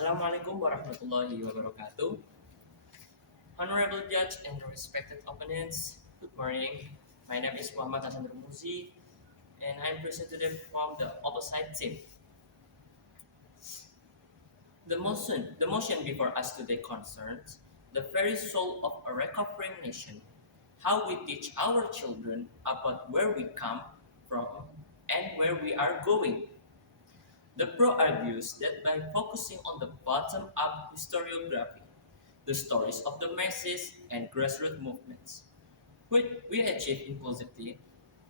Assalamualaikum warahmatullahi wabarakatuh. Honorable Judge and respected opponents, good morning. My name is Muhammad Hasan Muzi, and I'm present today from the opposite team. The motion before us today concerns the very soul of a recovering nation, how we teach our children about where we come from and where we are going. The pro argues that by focusing on the bottom-up historiography, the stories of the masses and grassroots movements, which we achieve inclusivity.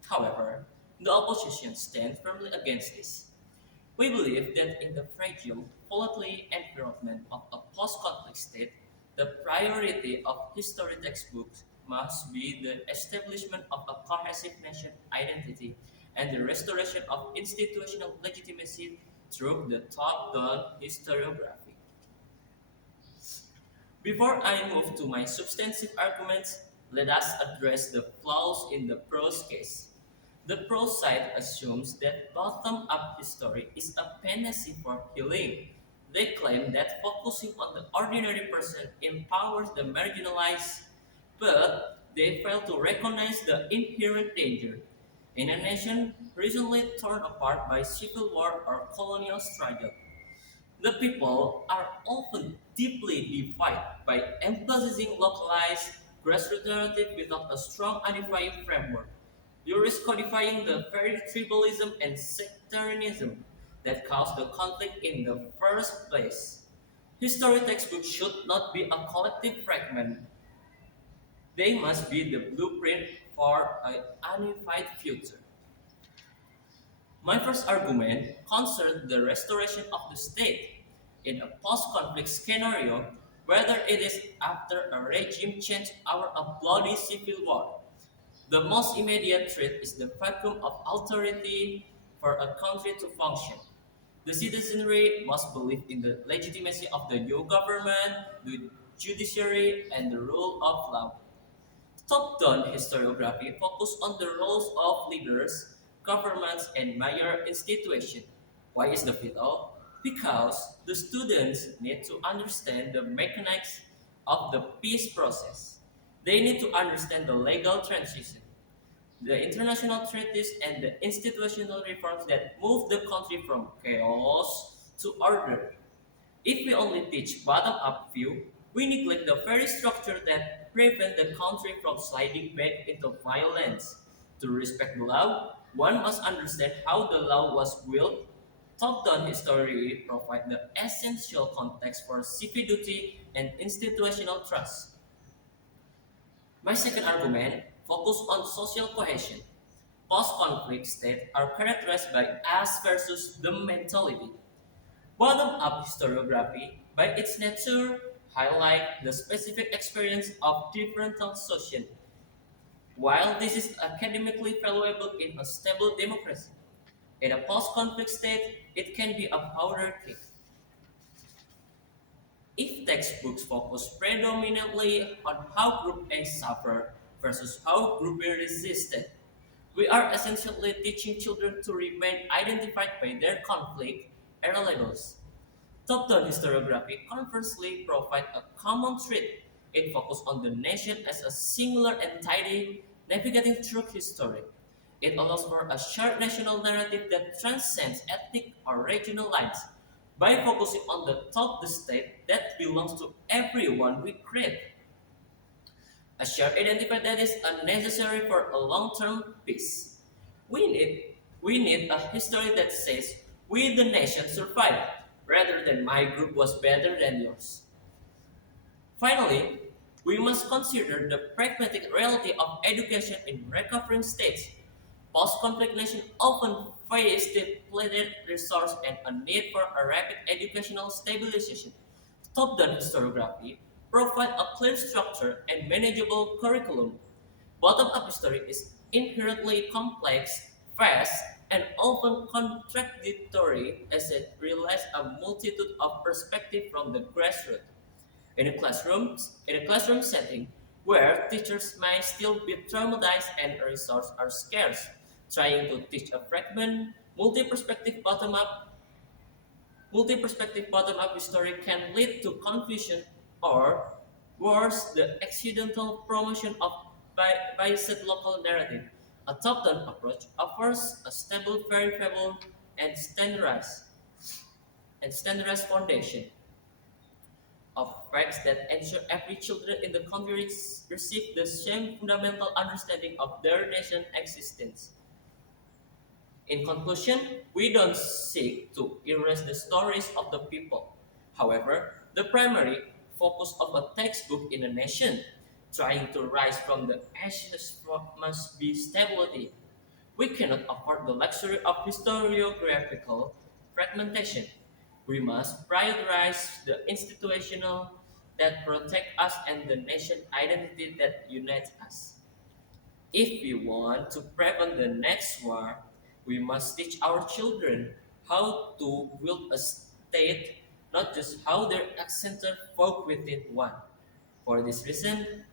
However, the opposition stands firmly against this. We believe that in the fragile, volatile environment of a post-conflict state, the priority of history textbooks must be the establishment of a cohesive nation identity and the restoration of institutional legitimacy through the top-down historiography. Before I move to my substantive arguments, let us address the flaws in the prose case. The prose side assumes that bottom up history is a panacea for healing. They claim that focusing on the ordinary person empowers the marginalized, but they fail to recognize the inherent danger. In a nation recently torn apart by civil war or colonial struggle, the people are often deeply divided by emphasizing localized grassroots narrative without a strong unifying framework. You risk codifying the very tribalism and sectarianism that caused the conflict in the first place. History textbooks should not be a collective fragment. They must be the blueprint for a unified future. My first argument concerns the restoration of the state in a post-conflict scenario, whether it is after a regime change or a bloody civil war. The most immediate threat is the vacuum of authority for a country to function. The citizenry must believe in the legitimacy of the new government, the judiciary, and the rule of law. Top-down historiography focus on the roles of leaders, governments, and major institutions. Why is the veto? Because the students need to understand the mechanics of the peace process. They need to understand the legal transition, the international treaties, and the institutional reforms that move the country from chaos to order. If we only teach bottom-up view, we neglect the very structure that prevent the country from sliding back into violence. To respect the law, one must understand how the law was built. Top-down history provide the essential context for civic duty and institutional trust. My second argument focuses on social cohesion. Post-conflict states are characterized by us versus the mentality. Bottom-up historiography, by its nature, highlight the specific experience of different societies. While this is academically valuable in a stable democracy, in a post-conflict state, it can be a powder keg. If textbooks focus predominantly on how Group A suffered versus how Group B resisted, we are essentially teaching children to remain identified by their conflict era labels. Top-down historiography conversely provides a common thread. It focuses on the nation as a singular entity navigating through history. It allows for a shared national narrative that transcends ethnic or regional lines. By focusing on the top the state that belongs to everyone we create, a shared identity that is unnecessary for a long-term peace. We need, we need a history that says we the nation survived, rather than my group was better than yours. Finally, we must consider the pragmatic reality of education in recovering states. Post-conflict nations often face depleted resources and a need for a rapid educational stabilization. Top-down historiography provides a clear structure and manageable curriculum. Bottom-up history is inherently complex, fast, and often contradictory as it relies a multitude of perspectives from the grassroots. In a classroom setting where teachers may still be traumatized and resources are scarce, trying to teach a fragment, multi-perspective bottom-up Multi-perspective bottom-up history can lead to confusion or, worse, the accidental promotion of biased local narrative. A top-down approach offers a stable, verifiable, and standardized foundation of facts that ensure every children in the country receive the same fundamental understanding of their nation's existence. In conclusion, we don't seek to erase the stories of the people. However, the primary focus of a textbook in a nation trying to rise from the ashes must be stability. We cannot afford the luxury of historiographical fragmentation. We must prioritize the institutional that protect us and the nation identity that unites us. If we want to prevent the next war, we must teach our children how to build a state, not just how their accenter folk within one. For this reason,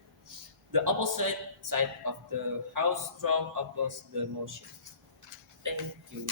the opposite side of the house strong oppose the motion. Thank you.